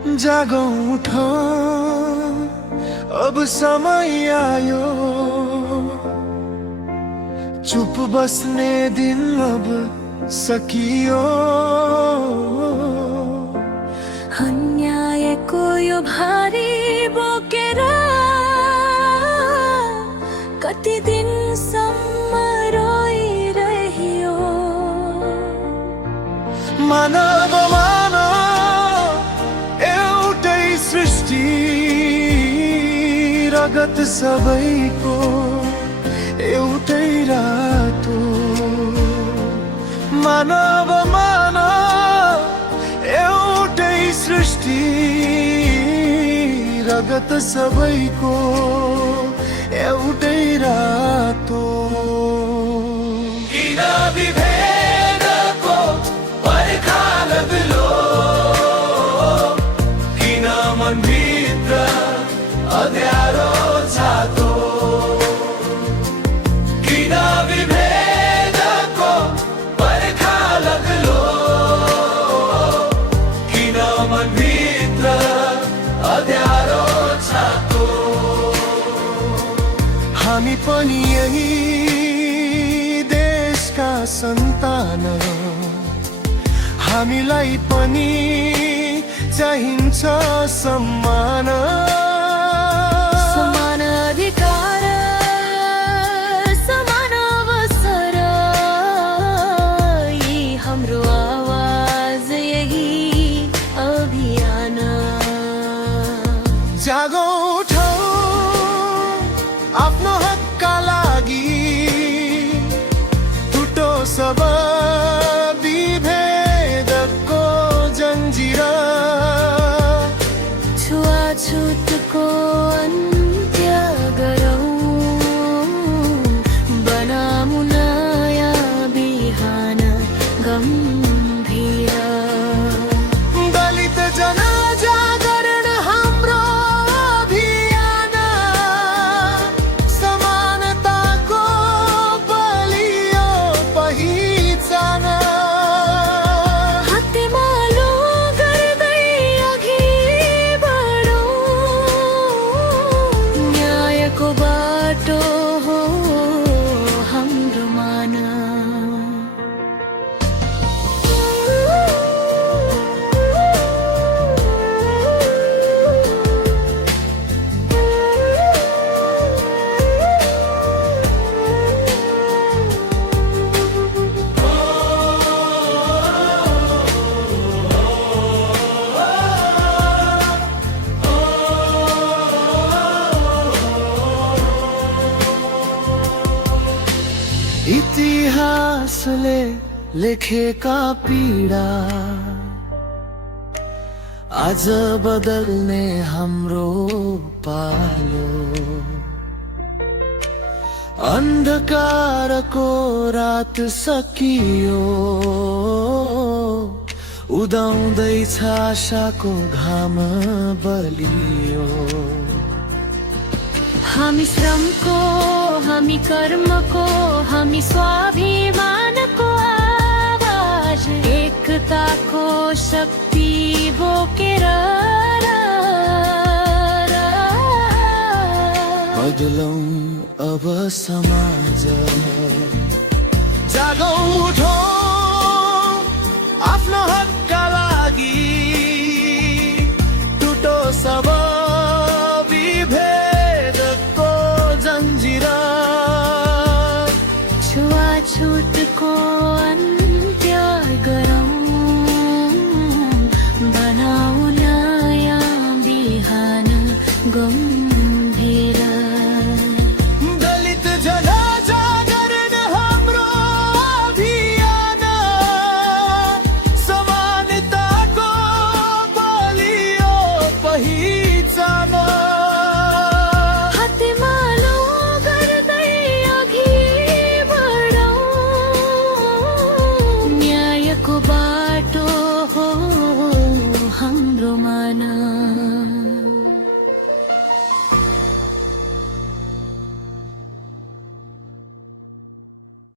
जागौं उठो अब समय आयो, चुप बस्ने दिन अब सकियो। अन्यायको यो भारी बोकेर कति दिनसम्म रोइरहियो। मानव एउटै सृष्टि, रगत सबैको एउटै रातो। मानव एउटै सृष्टि, रगत सबैको एउटै रातो। किन विभेदको पर्खा लाग्लो, किन मनभित्र अँध्यारो छातो। किन विभेदको पर्खा लाग्लो, किन मनभित्र अँध्यारो छातो। हामी पनि यही देशका सन्तान, हामीलाई पनि चाहिन्छ सम्मान। समान अधिकार, समान अवसर, यी हाम्रो आवाज, यही अभियान। जागौं उठौ आफ्नो हकका लागि, टुटो सब विभेदको जन्जिर। छुवाछुतको अन्त्य गरौँ, बनाऊँ नयाँ बिहान गम्भीर। दलित जनजागरण हाम्रो अभियान, समानताको बलियो पहिचान। हातेमालो गर्दै अघि बढौँ, न्यायको बाटो हो हाम्रो मान। इतिहासले लेखेका पीडा आज बदल्ने हाम्रो पालो। अन्धकारको रात सकियो, उदाउँदैछ आशाको घाम बलियो। हामी श्रमको, हामी कर्मको, हामी स्वाभिमानको आवाज, एकताको शक्ति बोकेर बदलौं अब समाज। जागौं उठौँ आफ्नो हकका लागि,